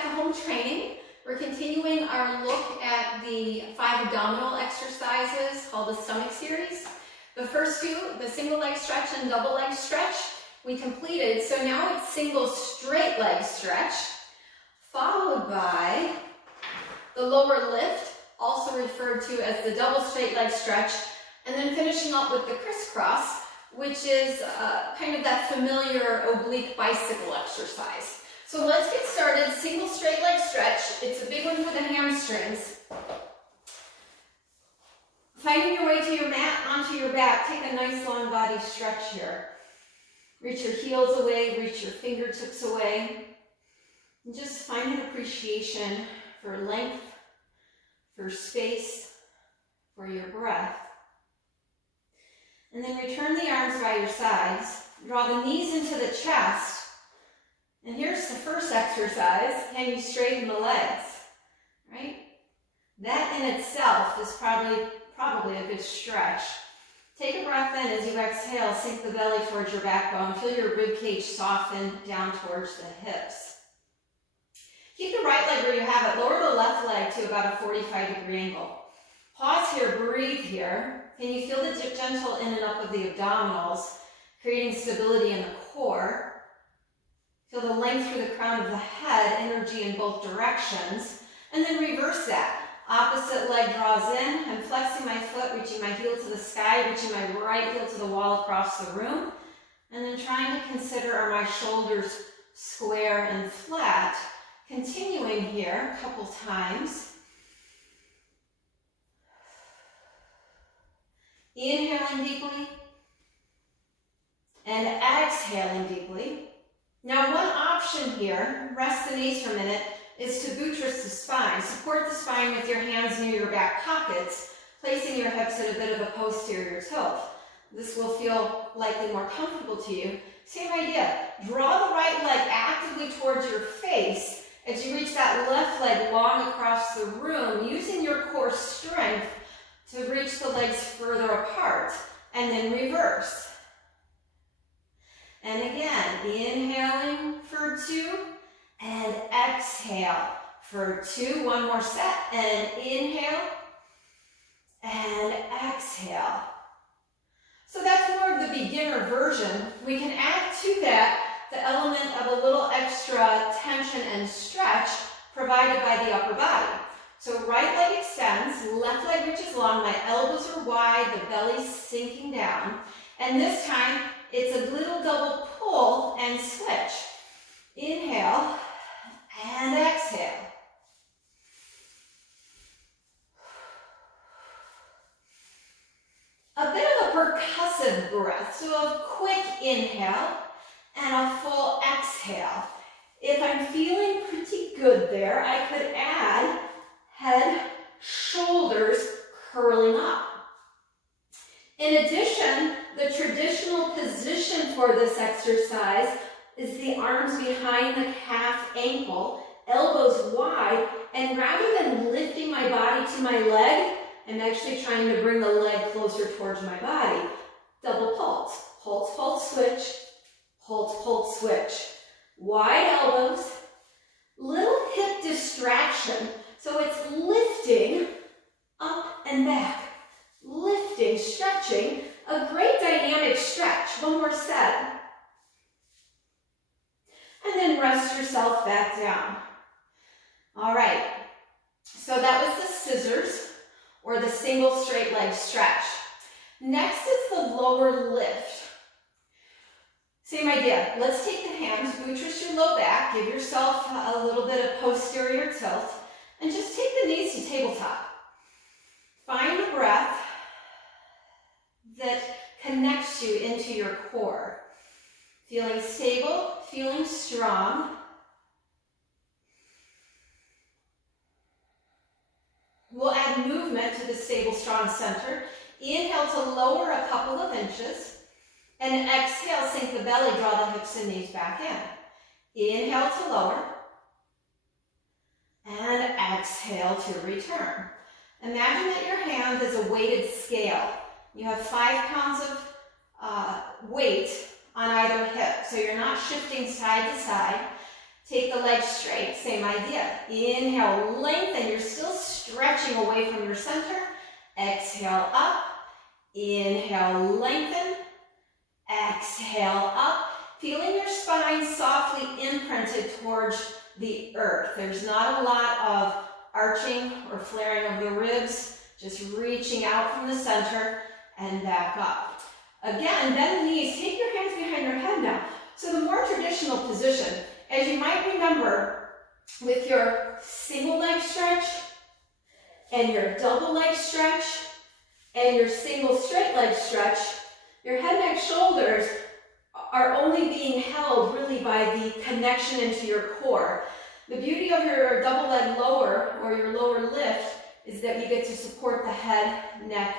back to home training. We're continuing our look at the 5 abdominal exercises called the stomach series. The first 2, the single leg stretch and double leg stretch, we completed. So now it's single straight leg stretch, followed by the lower lift, also referred to as the double straight leg stretch, and then finishing up with the crisscross, which is kind of that familiar oblique bicycle exercise. So let's get started. Single straight leg stretch. It's a big one for the hamstrings. Finding your way to your mat, onto your back. Take a nice long body stretch here. Reach your heels away, reach your fingertips away. And just find an appreciation for length, for space, for your breath. And then return the arms by your sides. Draw the knees into the chest. And here's the first exercise. Can you straighten the legs? Right? That in itself is probably a good stretch. Take a breath in. As you exhale, sink the belly towards your backbone. Feel your rib cage soften down towards the hips. Keep the right leg where you have it. Lower the left leg to about a 45-degree angle. Pause here, breathe here. Can you feel the gentle in and up of the abdominals, creating stability in the core? Feel the length through the crown of the head, energy in both directions. And then reverse that. Opposite leg draws in. I'm flexing my foot, reaching my heel to the sky, reaching my right heel to the wall across the room. And then trying to consider, are my shoulders square and flat? Continuing here a couple times. Inhaling deeply and exhaling deeply. Now, one option here, rest the knees for a minute, is to buttress the spine. Support the spine with your hands near your back pockets, placing your hips at a bit of a posterior tilt. This will feel likely more comfortable to you. Same idea. Draw the right leg actively towards your face as you reach that left leg long across the room, using your core strength to reach the legs further apart, and then reverse. And again, inhaling for 2, and exhale for 2. One more set, and inhale, and exhale. So that's more of the beginner version. We can add to that the element of a little extra tension and stretch provided by the upper body. So right leg extends, left leg reaches long, my elbows are wide, the belly's sinking down. And this time, it's a little double pull and switch. Inhale and exhale. A bit of a percussive breath, so a quick inhale and a full exhale. If I'm feeling pretty good there, I could add head, shoulders curling up. In addition, the traditional position for this exercise is the arms behind the calf ankle, elbows wide, and rather than lifting my body to my leg, I'm actually trying to bring the leg closer towards my body. Double pulse. Pulse, pulse, switch. Pulse, pulse, switch. Wide elbows. Little hip distraction. So it's lifting up and back. Lifting, stretching, a great dynamic stretch. One more set. And then rest yourself back down. All right, so that was the scissors or the single straight leg stretch. Next is the lower lift. Same idea. Let's take the hands, buttress your low back, give yourself a little bit of posterior tilt, and just take the knees to tabletop. Find a breath that connects you into your core. Feeling stable, feeling strong. We'll add movement to the stable, strong center. Inhale to lower a couple of inches. And exhale, sink the belly, draw the hips and knees back in. Inhale to lower. And exhale to return. Imagine that your hand is a weighted scale. You have 5 pounds of weight on either hip, so you're not shifting side to side. Take the legs straight, same idea. Inhale, lengthen. You're still stretching away from your center. Exhale up. Inhale, lengthen. Exhale up. Feeling your spine softly imprinted towards the earth. There's not a lot of arching or flaring of the ribs. Just reaching out from the center and back up. Again, bend the knees. Take your hands behind your head now. So the more traditional position, as you might remember, with your single leg stretch and your double leg stretch and your single straight leg stretch, your head, neck, shoulders are only being held really by the connection into your core. The beauty of your double leg lower or your lower lift is that you get to support the head, neck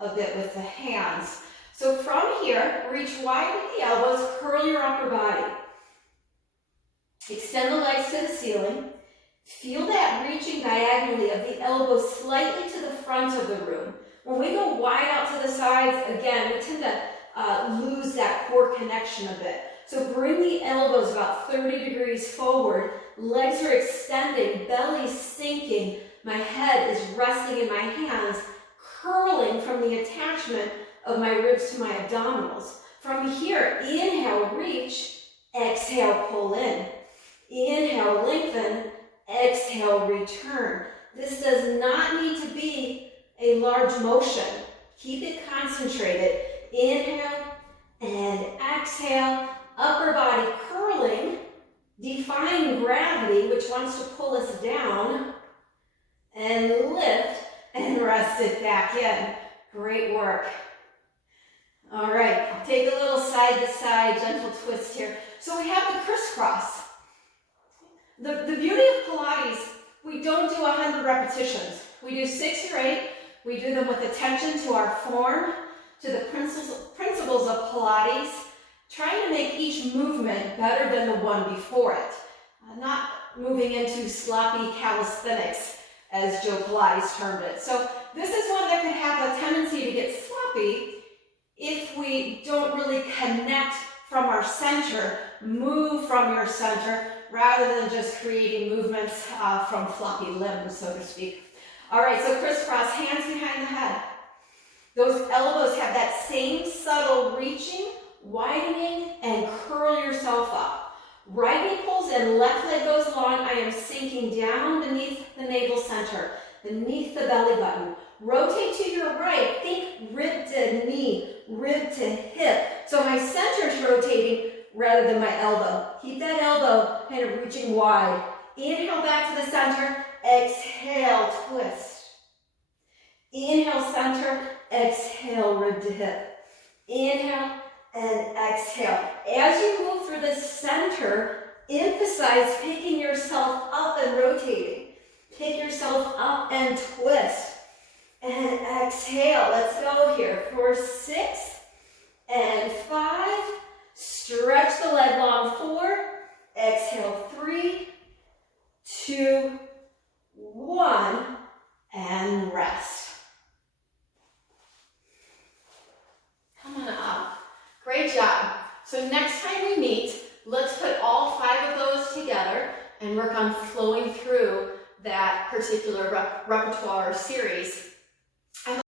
a bit with the hands. So from here, reach wide with the elbows, curl your upper body. Extend the legs to the ceiling. Feel that reaching diagonally of the elbows slightly to the front of the room. When we go wide out to the sides, again, we tend to lose that core connection a bit. So bring the elbows about 30 degrees forward. Legs are extending, belly sinking. My head is resting in my hands, curling from the attachment of my ribs to my abdominals. From here, inhale, reach. Exhale, pull in. Inhale, lengthen. Exhale, return. This does not need to be a large motion. Keep it concentrated. Inhale and exhale. Upper body curling, defying gravity, which wants to pull us down. And lift and rest it back in. Great work. All right, take a little side to side, gentle twist here. So we have the crisscross. The beauty of Pilates, we don't do 100 repetitions. We do 6 or 8. We do them with attention to our form, to the principles of Pilates, trying to make each movement better than the one before it. Not moving into sloppy calisthenics, as Joe Pilates termed it. So this is one that could have a tendency to get sloppy if we don't really connect from our center, move from your center, rather than just creating movements from floppy limbs, so to speak. All right, so crisscross, hands behind the head. Those elbows have that same subtle reaching, widening, and curl yourself up. Right knee pulls in, left leg goes long. I am sinking down beneath the navel center, beneath the belly button. Rotate to your right. Think rib to knee, rib to hip. So my center is rotating rather than my elbow. Keep that elbow kind of reaching wide. Inhale back to the center. Exhale, twist. Inhale, center. Exhale, rib to hip. Inhale and exhale. As you move through the center, emphasize picking yourself up and rotating. Pick yourself up and twist. And exhale. Let's go here for 6 and 5. Stretch the leg long. 4. Exhale. 3, 2, 1. And rest. Come on up. Great job. So next time we meet, let's put all 5 of those together and work on flowing through that particular repertoire series.